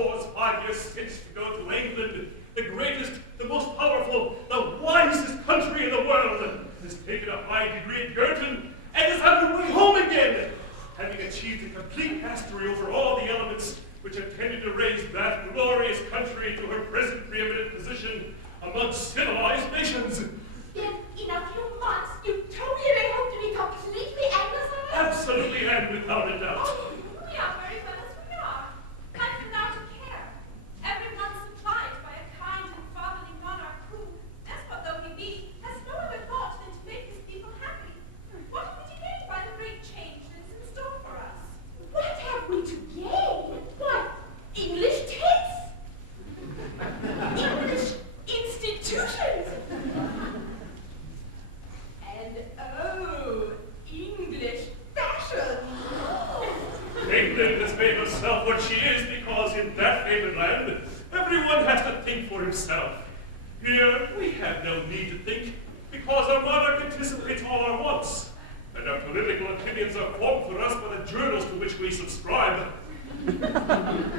shores 5 years since to go to England, the greatest, the most powerful, the wisest country in the world, has taken a high degree at Girton and is on her way home again, having achieved a complete mastery over all the elements which have tended to raise that glorious country to her present preeminent position among civilized nations. Then, in a few months, Utopia may hope to be completely Anglicized? Absolutely, and without a doubt. Oh, we are very well as we are. Life without a care. Everyone supplied by a kind and fatherly monarch who, despot though he be, has no other thought than to make his people happy. What have we to gain by the great change that is in store for us? What have we to gain? Why, English tastes! English institutions! And, oh, English fashion! England has made herself what she is because in that favored land, everyone has to think for himself. Here, we have no need to think because our monarch anticipates all our wants, and our political opinions are formed for us by the journals to which we subscribe.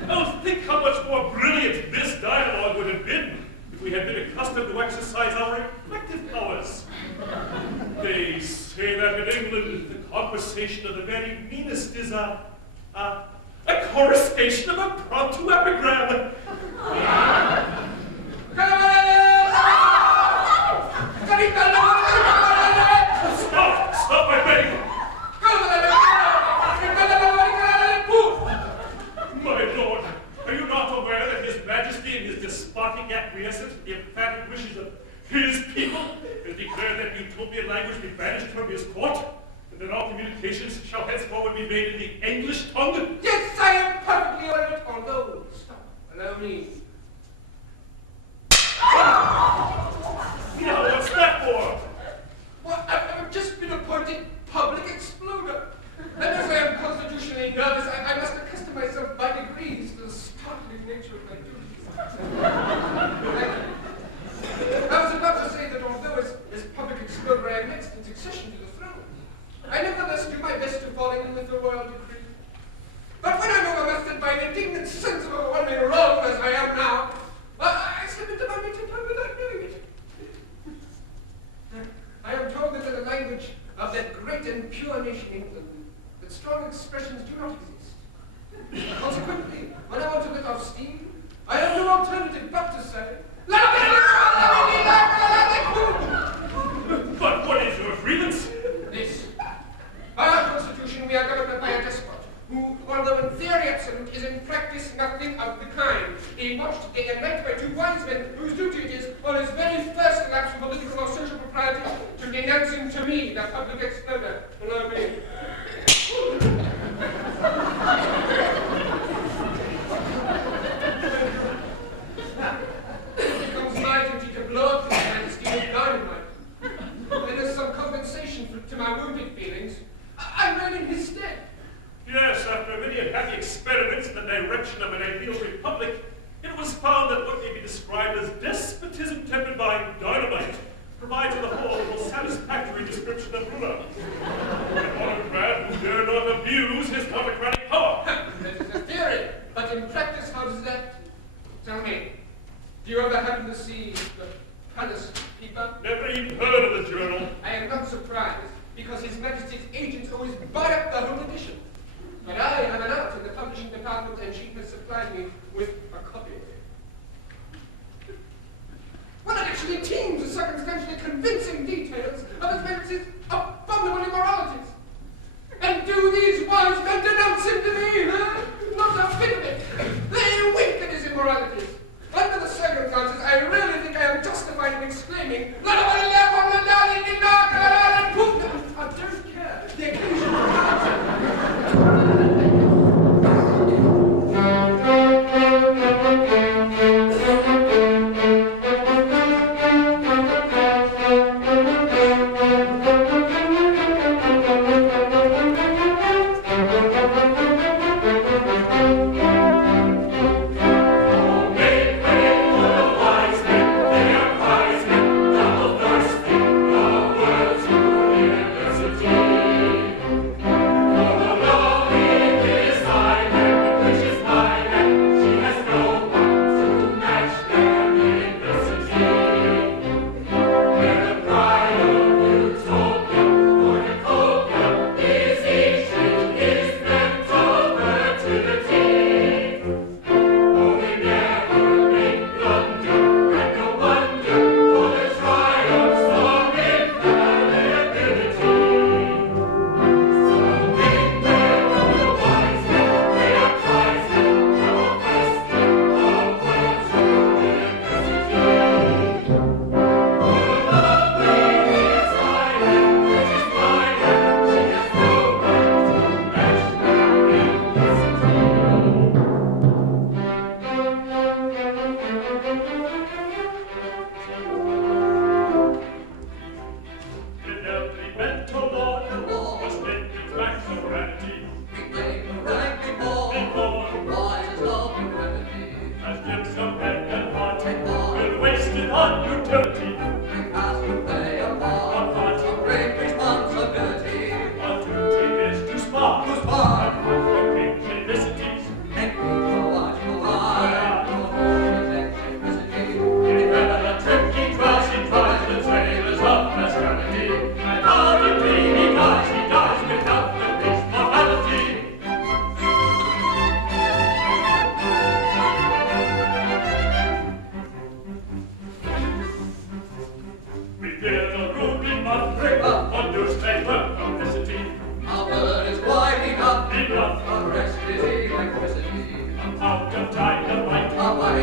Oh, think how much more brilliant this dialogue would have been if we had been accustomed to exercise our reflective powers. They say that in England, the conversation of the very meanest is a coruscation of impromptu epigram. Stop, I beg. My lord, are you not aware that His Majesty in his despotic acquiescence to the emphatic wishes of his people has declared that Utopian language be banished from his court, and that all communications shall henceforward be made in the English tongue? Yes, I am perfectly aware of it, although, stop, allow me. Now, what's that for? Well, I've just been appointed public exploder. And as I am constitutionally nervous, I must accustom myself by degrees to the startling nature of my duties. I was about to say that although as public exploder I am next in succession to the throne, I nevertheless do my best to fall in with the royal decree. But when I'm overmastered by an indignant sense of overwhelming wrong as I am now, I slip into my native tongue without knowing it. I am told that in the language of that great and pure nation England, that strong expressions do not exist. Consequently, when I want to let off steam, I have no alternative but to say, But what is your grievance? this. By our constitution, we are governed by a despot, who, although in theory absolute, is in practice nothing of the kind. He watched day and night by two wise men, whose duty it is, on his very first lapse of political or social propriety, to denounce him to me, the public exploder. Allow me. It becomes my duty to blow up this man's steam of dynamite. And as some compensation to my wounded feelings, I ran in his stead. Yes, after many and happy experiments in the direction of an ideal republic, it was found that what may be described as despotism tempered by dynamite provides on the whole a most satisfactory description of ruler. An autocrat who dare not abuse his autocratic power. That is a theory, but in practice, how does that? Tell me, do you ever happen to see the Palace Keeper? Never even heard of the journal. I am not surprised, because His Majesty's agents always buy up the whole edition. But I have an out in the publishing department, and she has supplied me with a copy. Well, it actually teems with circumstantially convincing details of His Majesty's abominable immoralities. And do these wise men denounce him to me, huh? Not a bit of it. They wink at his immoralities. Under the circumstances, I really think I am justified in exclaiming, I don't care. The occasion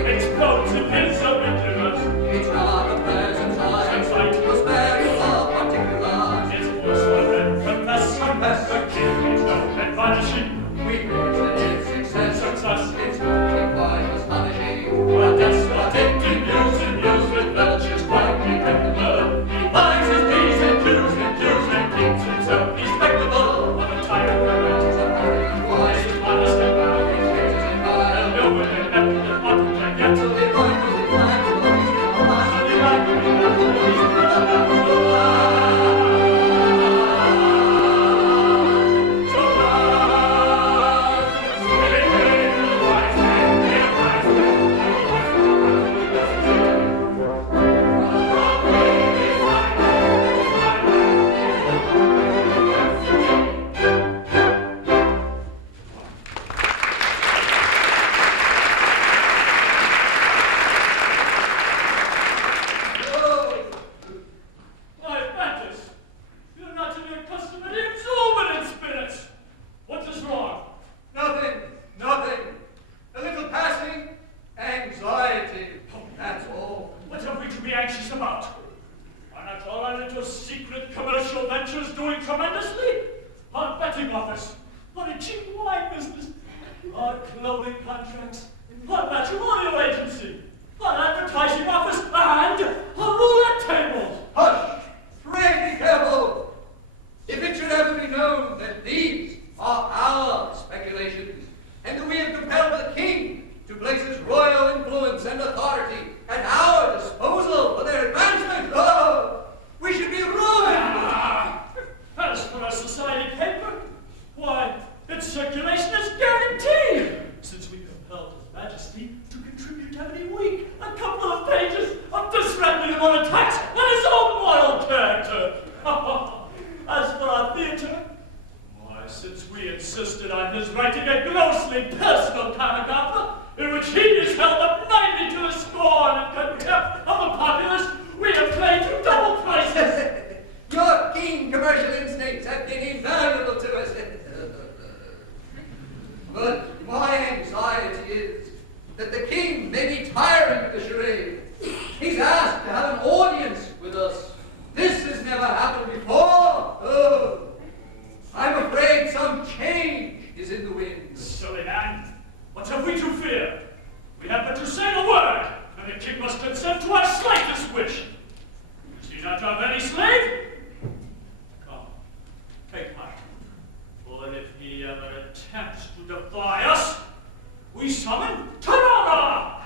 explodes in his avengerers. It's not a pleasant sight to spare you of particulars. It's worse than confess, the king is known and vanishing. We praise that his success, it's not quite astonishing. But despotic news with belches quite dependable. He buys his peace and cues and keeps himself respectable. Of a tyrant parent, Wise his honest and proud. his cases and vile. And over and epic and hot and yet So they run to the time of the least of us. My Baptist, you're not in your customary exuberant spirits. What is wrong? Nothing. A little passing anxiety. That's all. What have we to be anxious about? Are not all our little secret commercial ventures doing tremendously? Our betting office, our cheap wine business, our clothing contracts, our matrimonial agency, our advertising office, and our roulette tables. Hush! Pray be careful! If it should ever be known that these are our speculations, and that we have compelled the king to place his royal influence and authority at our disposal for their advancement, we should be ruined! As for our society paper, why, its circulation is guaranteed, since we compelled His Majesty to contribute every week a couple of pages of disreputable attacks on his own moral character. As for our theatre, why, since we insisted on his writing a grossly personal paragraph in which he is held up nightly to the scorn and contempt of the populace, we have played to double prices. Your keen commercial instincts have been invaluable to us. But my anxiety is that the king may be tiring of the charade. He's asked to have an audience with us. This has never happened before. I'm afraid some change is in the wind. Silly man, what have we to fear? We have but to say the word, and the king must consent to our slightest wish. Is he not our very slave? Come, take heart. For if he ever attempts to defy us, we summon Tirana!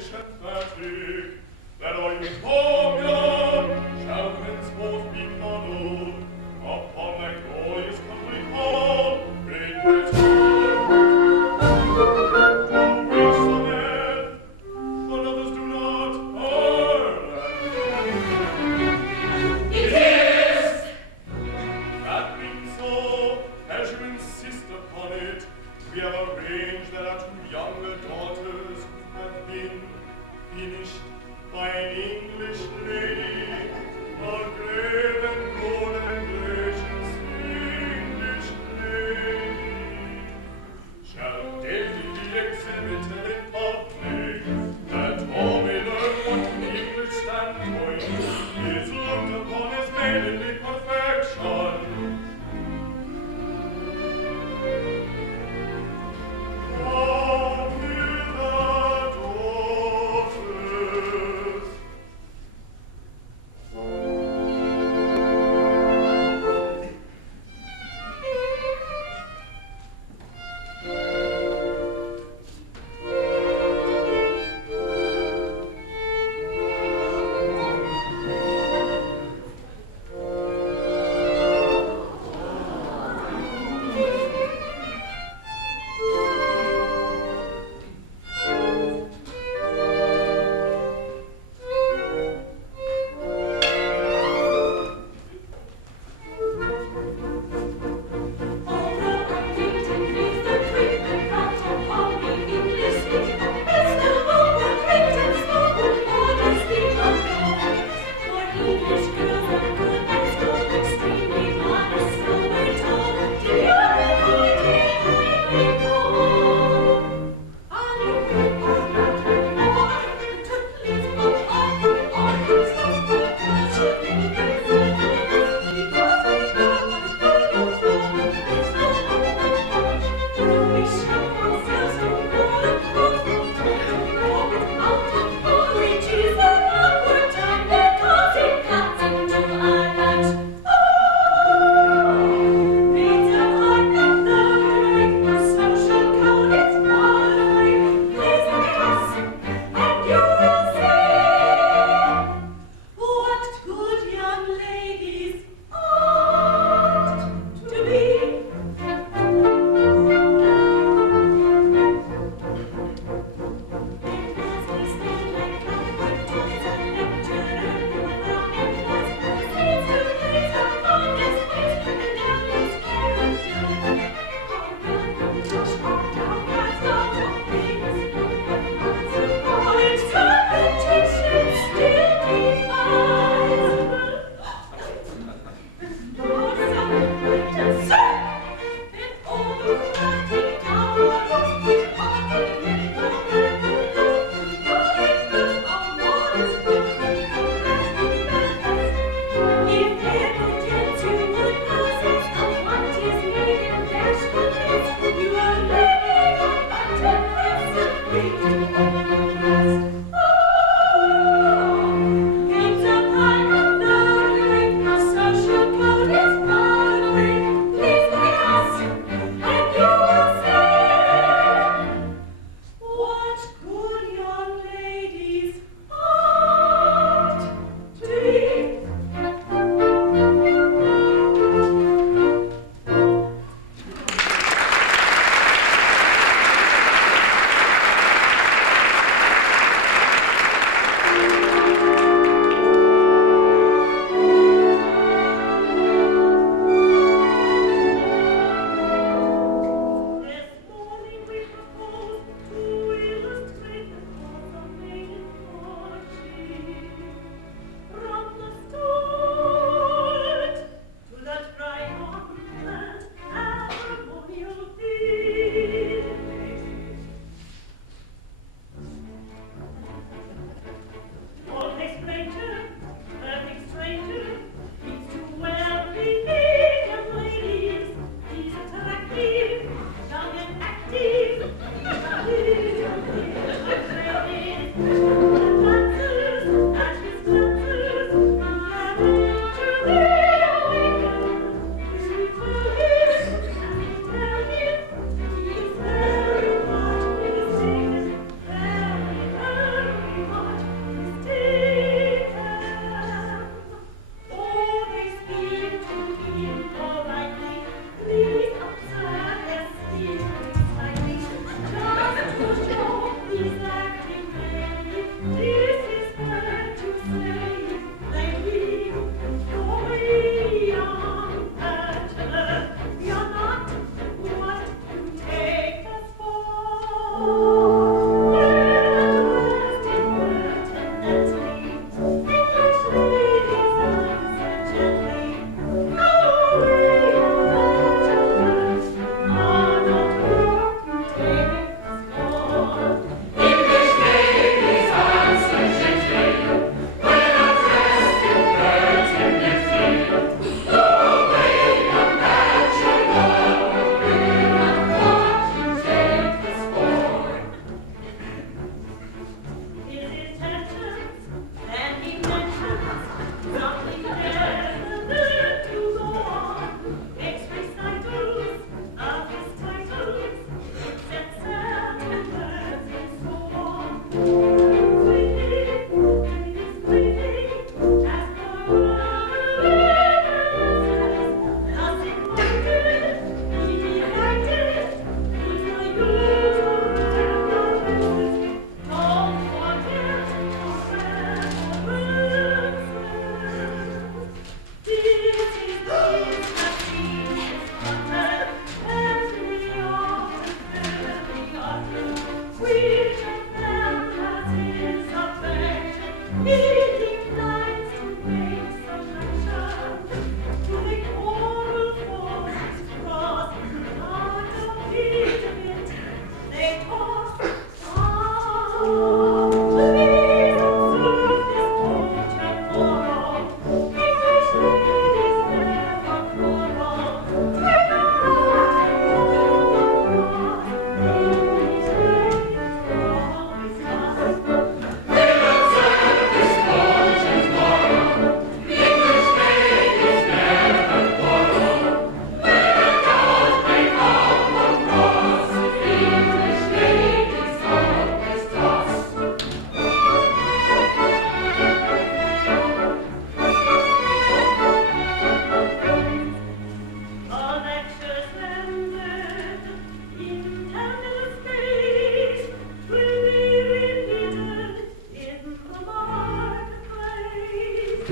polished and emphatic, that our Utopia shall henceforth be modeled upon that glorious country called Great Britain. For which some add, but others do not, Ireland. It is! That being so, as you insist upon it, we have arranged that our two younger daughters who have been finished by an English lady are grave and golden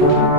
Oh,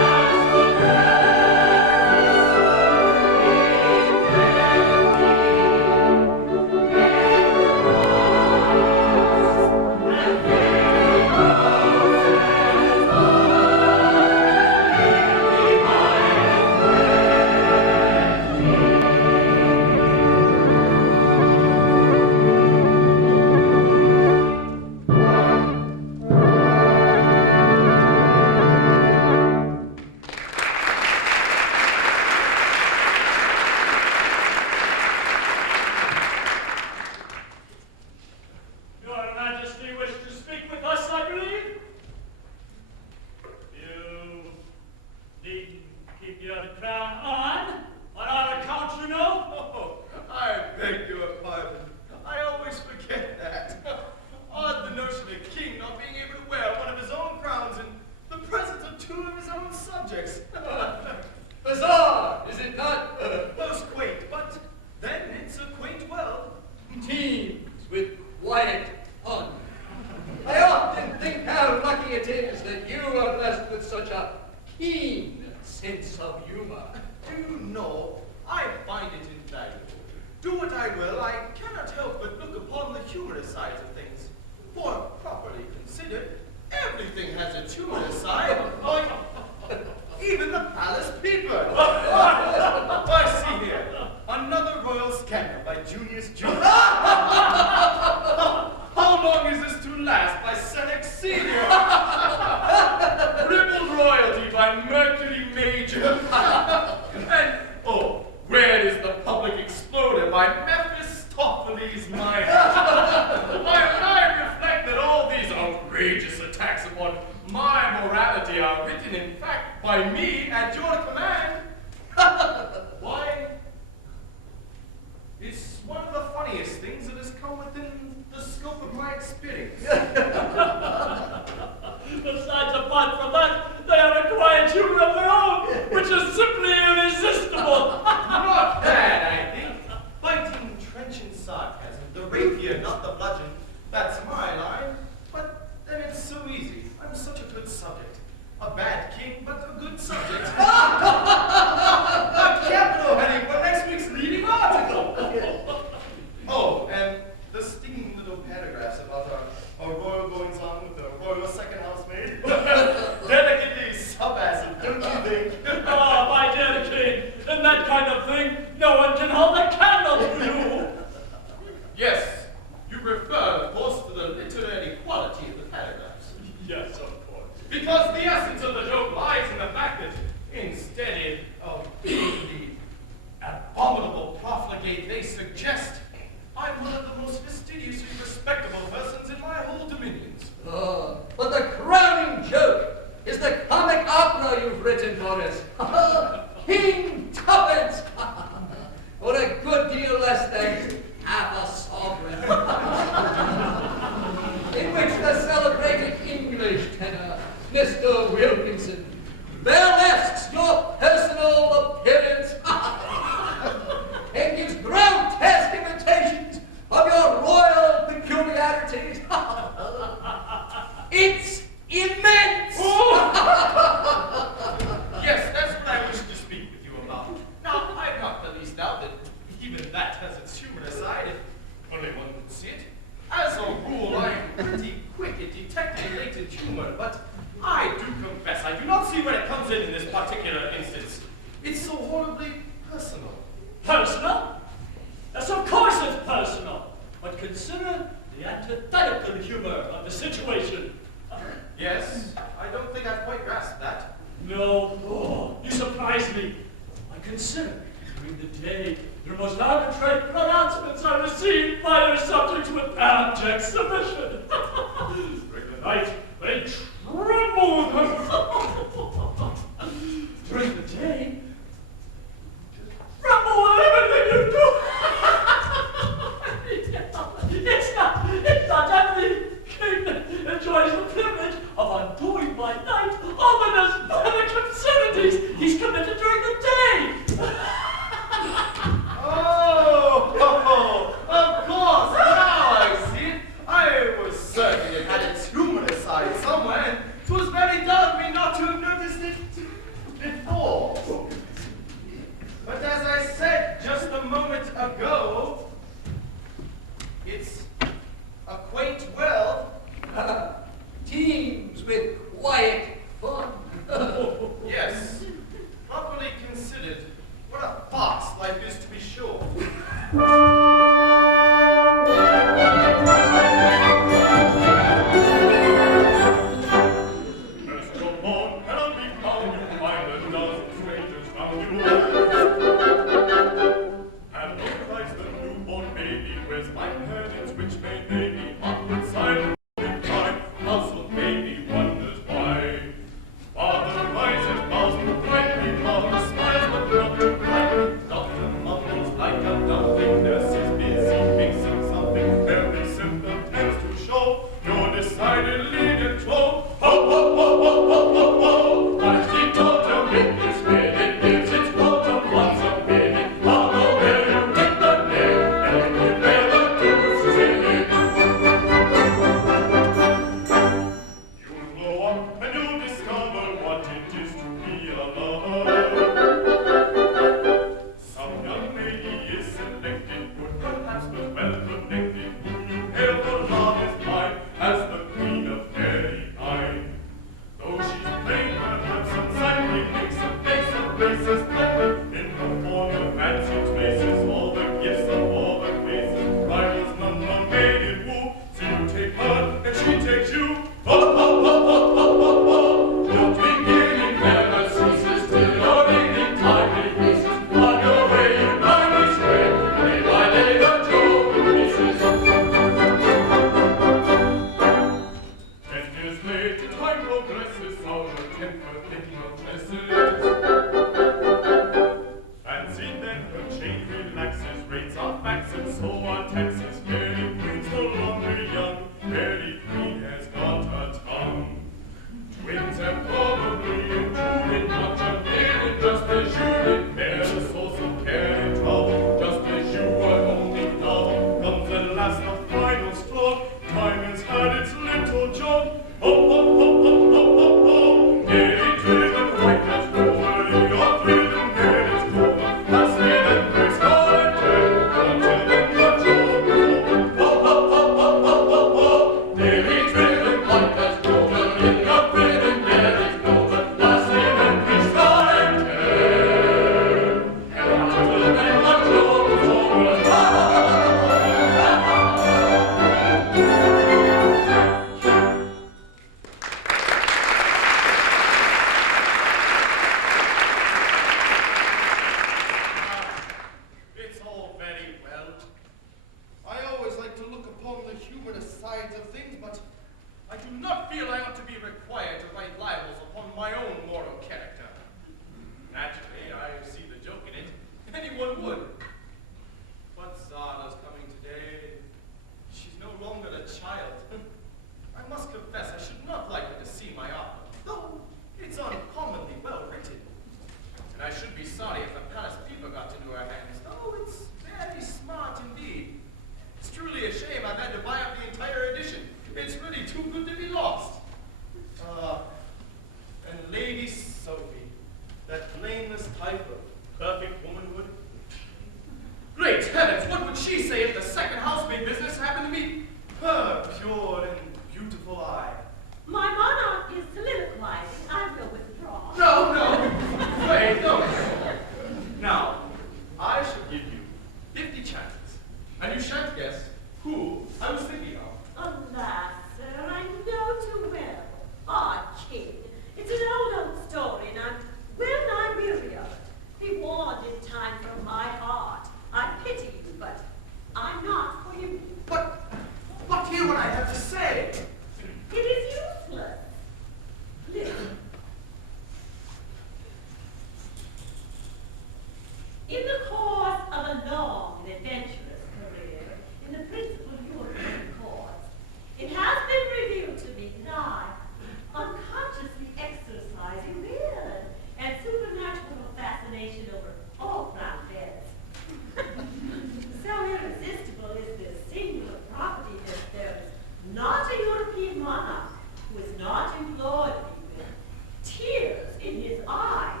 Tears in his eyes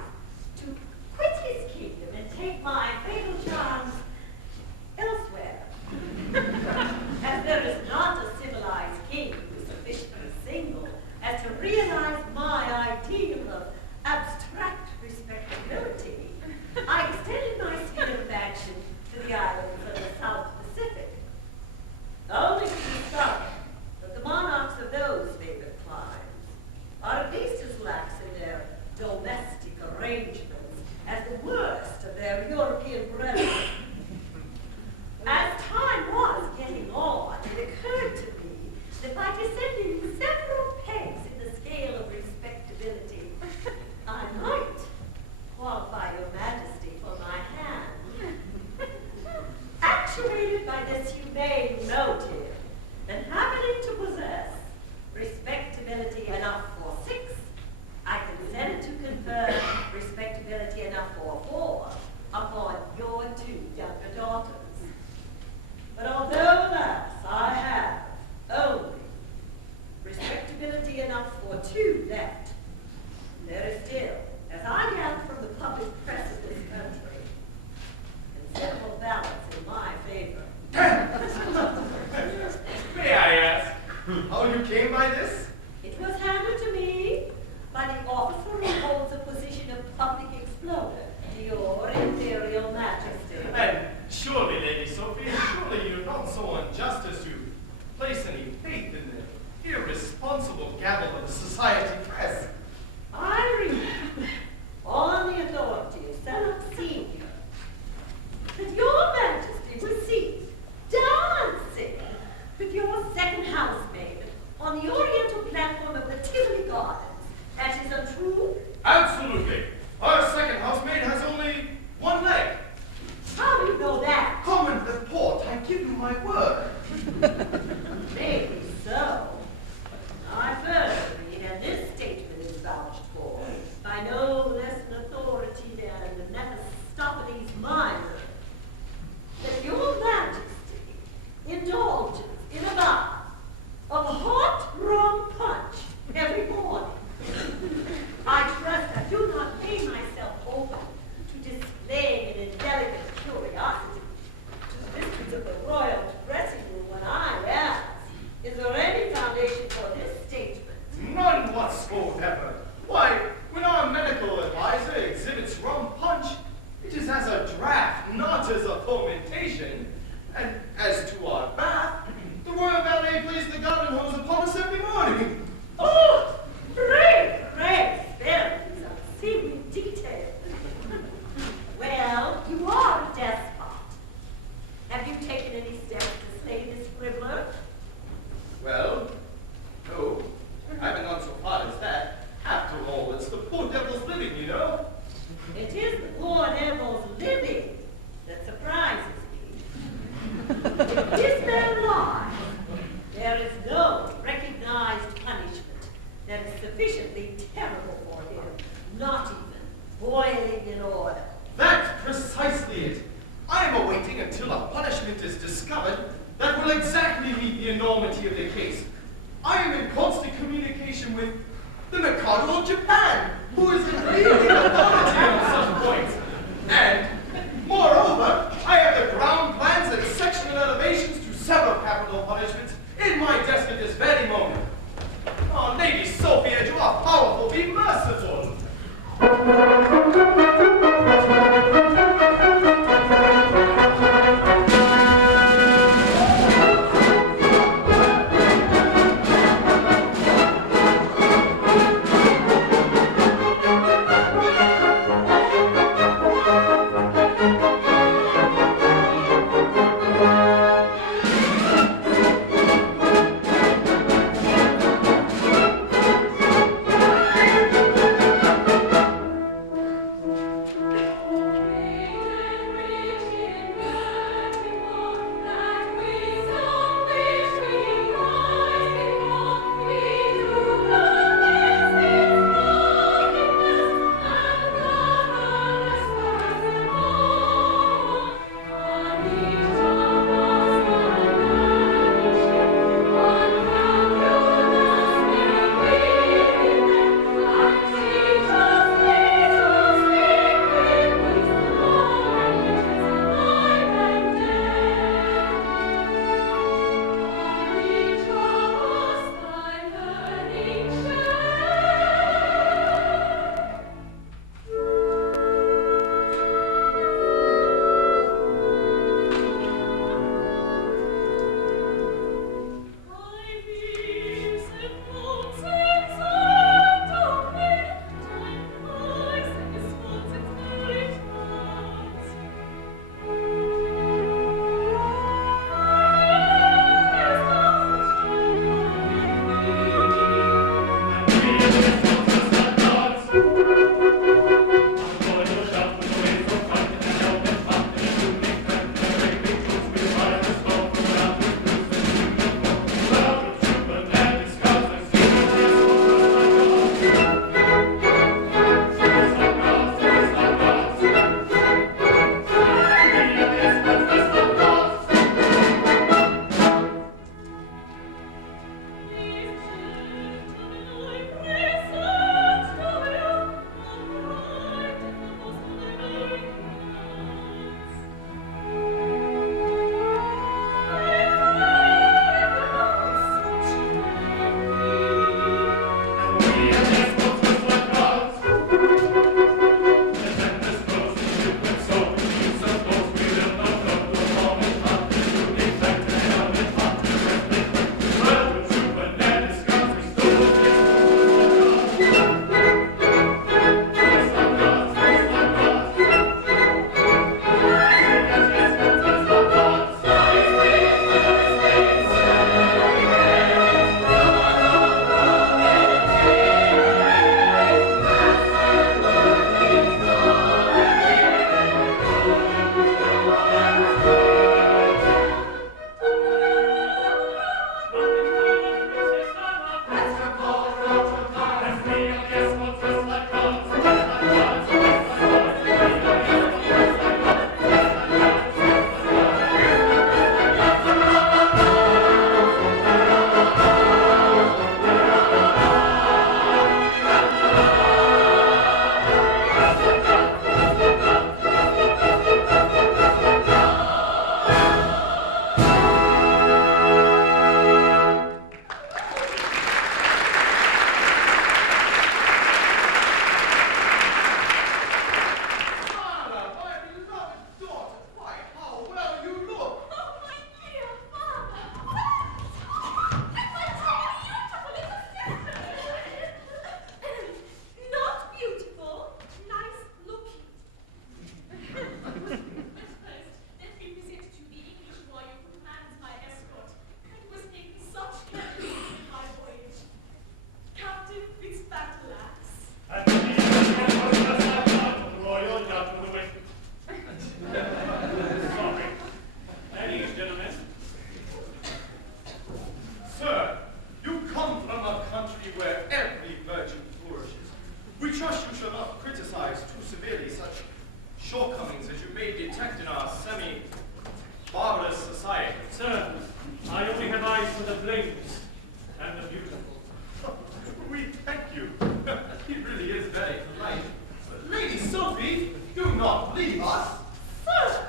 to quit his kingdom and take my came by this? It was handed to me by the officer who holds the position of public exploder, your Imperial Majesty. And surely, Lady Sophia, surely you're not so unjust as to place any faith in the irresponsible gabble of the society press. I read, on the authority of Senate Senior, that your Majesty was seen dancing with your second housemaid on the oriental platform of the Tivoli Gardens. That is untrue? Absolutely. Our second housemaid has only one leg. How do you know that? Common report, I give you my word. Maybe so. I further read, and this statement is vouched for by no less an authority than Mephistopheles Minor, that your Majesty indulges in a bath of hot rum punch every morning. I trust I do not pay myself open to displaying an indelicate curiosity to the mysteries of the royal dressing room when I ask, is there any foundation for this statement? None whatsoever. Why, when our medical advisor exhibits rum punch, it is as a draft, not as a fomentation. And as to our bath, the royal valet plays the garden hose upon us every morning. Oh, pray, spare me some seeming details. Well, you are a despot. Have you taken any steps to slay this scribbler? Well, no, I haven't gone so far as that. After all, it's the poor devil's living, you know. It is the poor devil's living that surprises me. If this man lies, there is no recognized punishment that is sufficiently terrible for him, not even boiling in oil. That's precisely it. I am awaiting until a punishment is discovered that will exactly meet the enormity of the case. I am in constant communication with the Mikado of Japan, who is the leading authority on such points. And, moreover, I have the ground plans and sectional elevations to several capital punishments in my desk at this very moment. Oh, Lady Sophia, you are powerful, be merciful. detect in our semi-barbarous society? Sir, I only have eyes for the blameless and the beautiful. We thank you. He really is very polite. But Lady Sophie, do not leave us. Sir,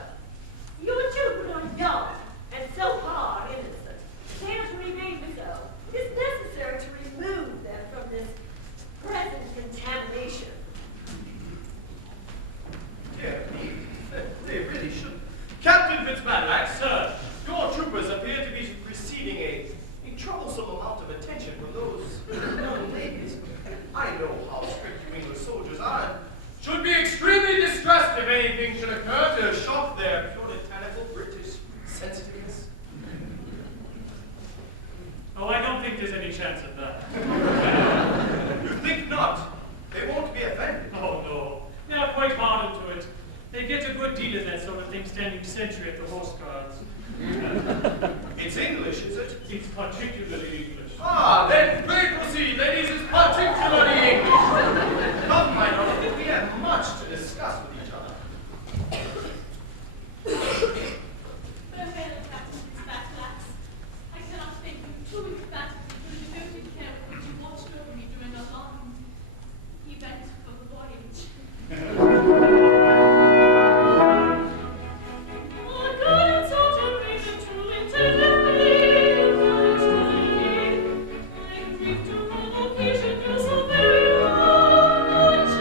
your children are young and so far innocent. They are to remain so. It is necessary to remove them from this present contamination. Dear me, they really should. Captain Fitzpatrick, sir, your troopers appear to be receiving a troublesome amount of attention from those young ladies. I know how strict you English soldiers are and should be extremely distressed if anything should occur to shock their puritanical British sensitiveness. Oh, I don't think there's any chance of that. You think not? They won't be offended. Oh, no. They are quite hardened to it. They get a good deal of that sort of thing standing sentry at the horse guards. It's English, is it? It's particularly English. Ah, then pray proceed, ladies. It's particularly English. Come, my lord, I think we have much to discuss with each other. Farewell, Captain Fitzpatrick. I cannot thank you too emphatically for the devoted care with which you watched over me during a long, eventful voyage. Occasion you so very much.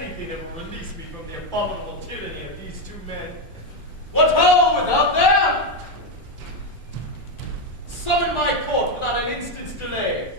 anything that will release me from the abominable tyranny of these two men. What ho, without there? Summon my court without an instant's delay.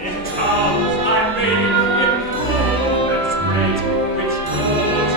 In towns I made improvements great, which Lord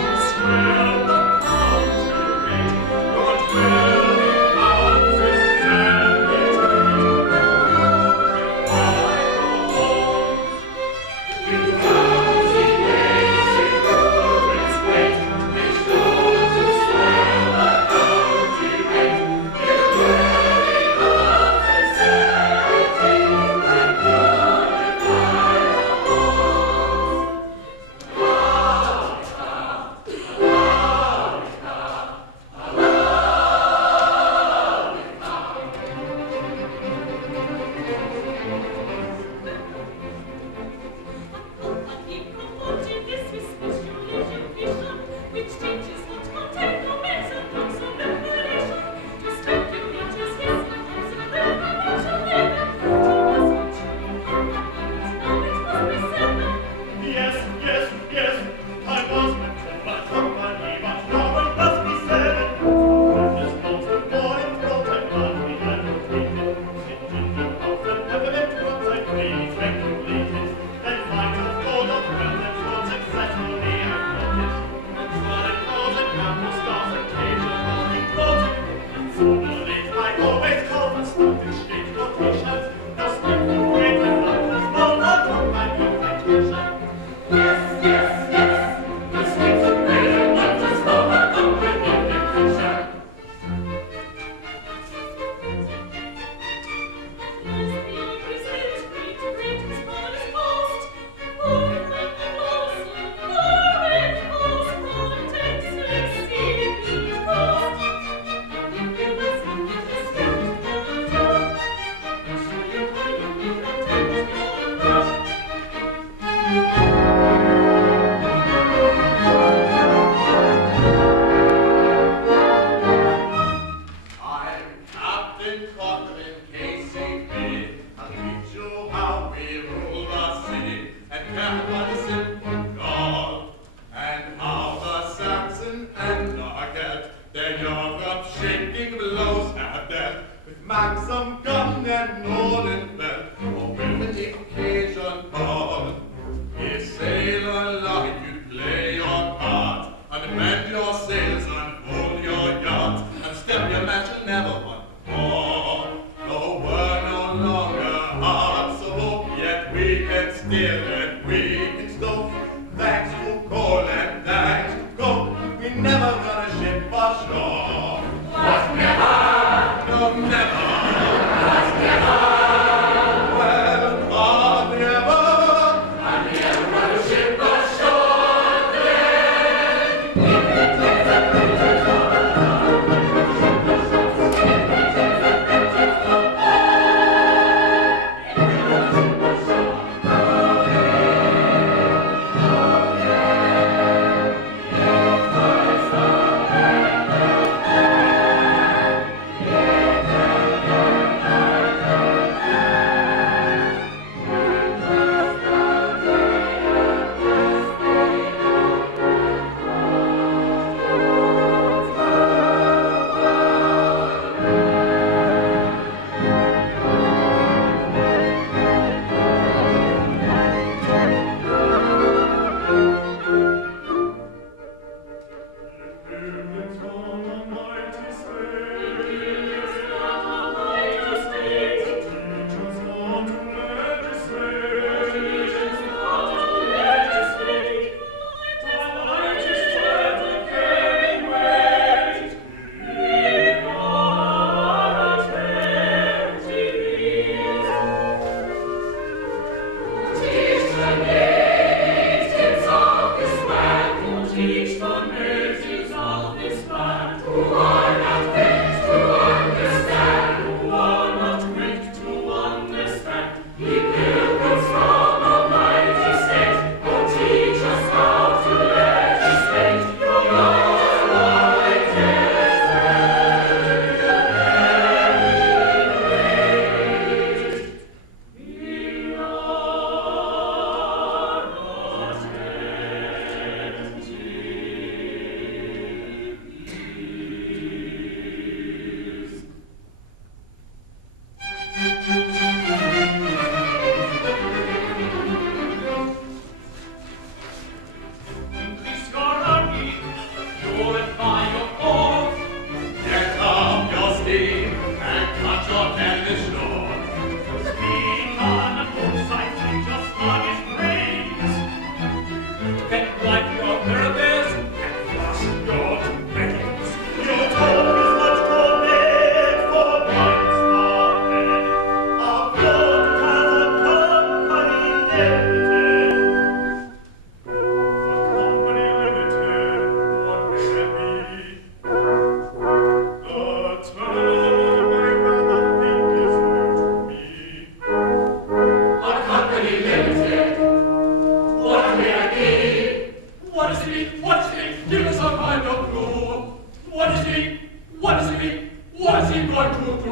he going to do?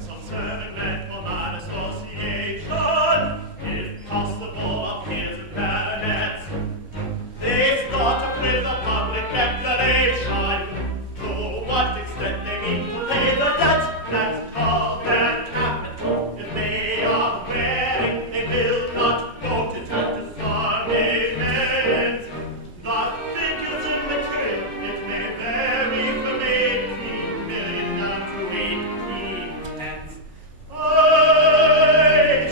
Some servant led for man association, if possible, of peers and baronets. They start to play the public declaration, to what extent they mean to pay the debt that's called their capital. If they are wearing, they will not vote it at the Sunday. The figures in the crib, it may vary from 18 million down to 18 pence. I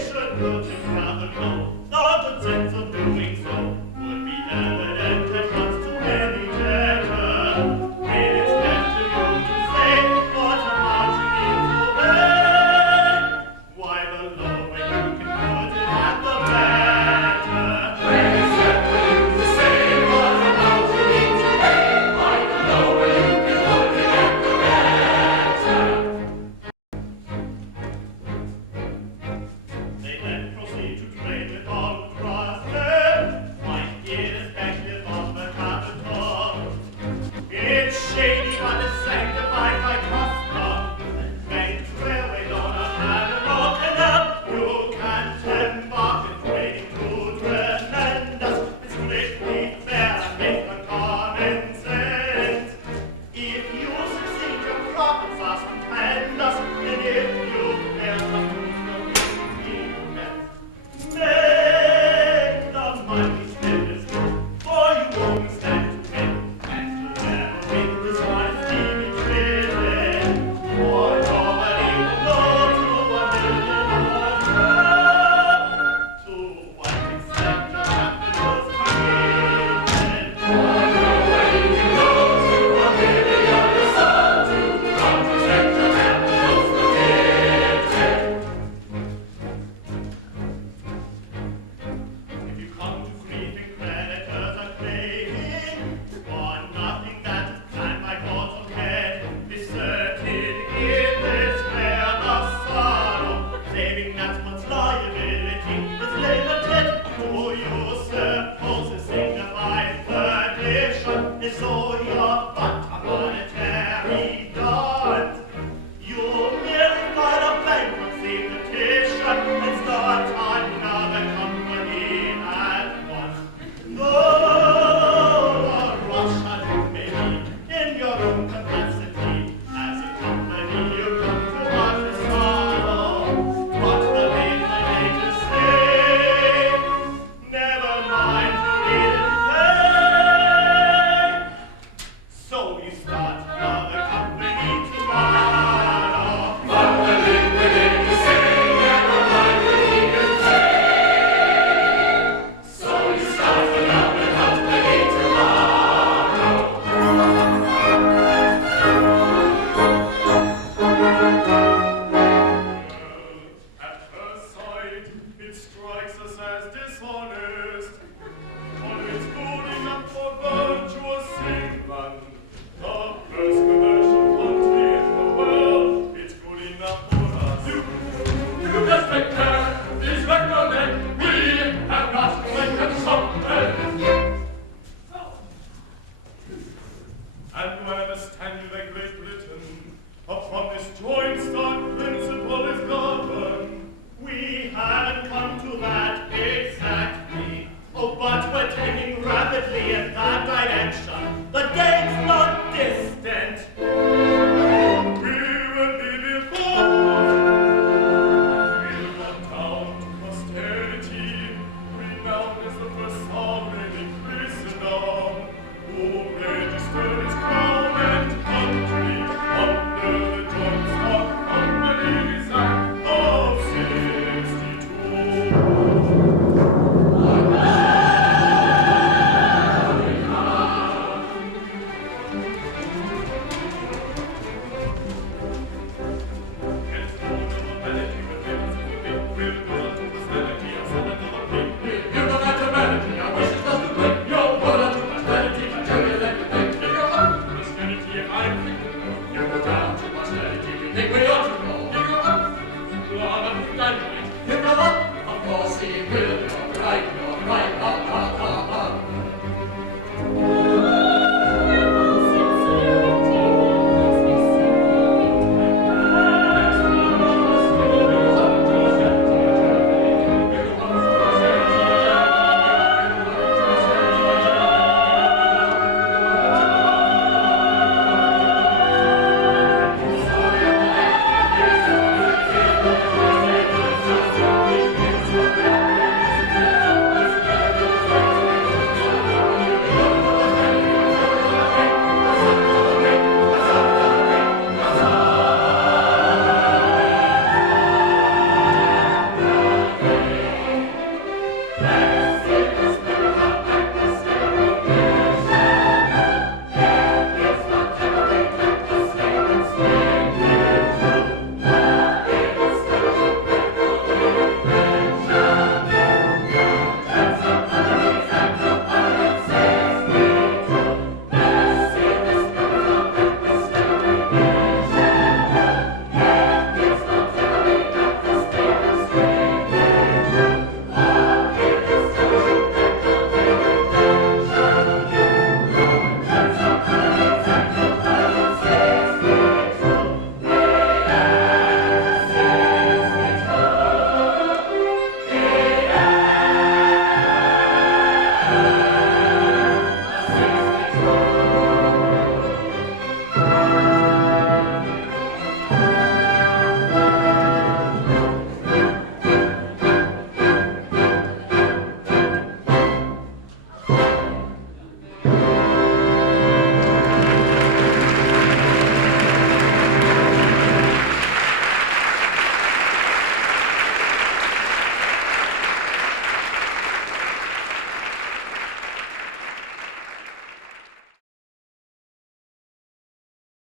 should not have rather known the good sense of doing so would be evident at once to any debtor. When it's left to you to say what amount you need to pay, why the lower you can put it at the better. When it's left to you to say what amount you need to pay, why the lower you can put it at the better. They then proceed to trade with all who trust them, quite irrespective of the capital. It's shady, but it's sanctified by custom. Banks, railway owners, and broken up. You can't embark in trading too tremendous. It's strictly fair and based on common sense. If you succeed, your profits are stupendous, and if you fail, the fruits will be immense. Make the money spend as good, or you won't stand to win. And to never win this honesty be driven, for nobody will know to a million to what extent your capital's created. For nobody can know to a million to what extent your capital's created. If you come to grieving creditors are claiming for nothing that is planned by God's own head, be certain in this fair the sorrow, saving that one's liability is limited to usurp possessing by perdition, is all your but a monetary dot. You merely file a bankruptcy petition and start another company at once. Though a Russian may be in your own capacity as a company, you come to us with sorrow. What the legislators say, never mind who didn't pay. So you start another company tomorrow. What the legislators say, never mind who didn't pay. So you start another company tomorrow. At first sight, it strikes us as dishonest. But it's good enough for virtuous England, the first commercial country in the world. It's good enough for us. You just take care, please recollect, we have not taken something. And do I understand you like Great Britain? Upon this joint stock principle is governed. We haven't come to that exactly. Oh, but we're taking rapidly in that direction. The date's not distant. We will be before. We'll come down to posterity. Renowned as the first sovereign in Christendom, who registered his crown and country under the Joint Stock Companies Act of 62. Think we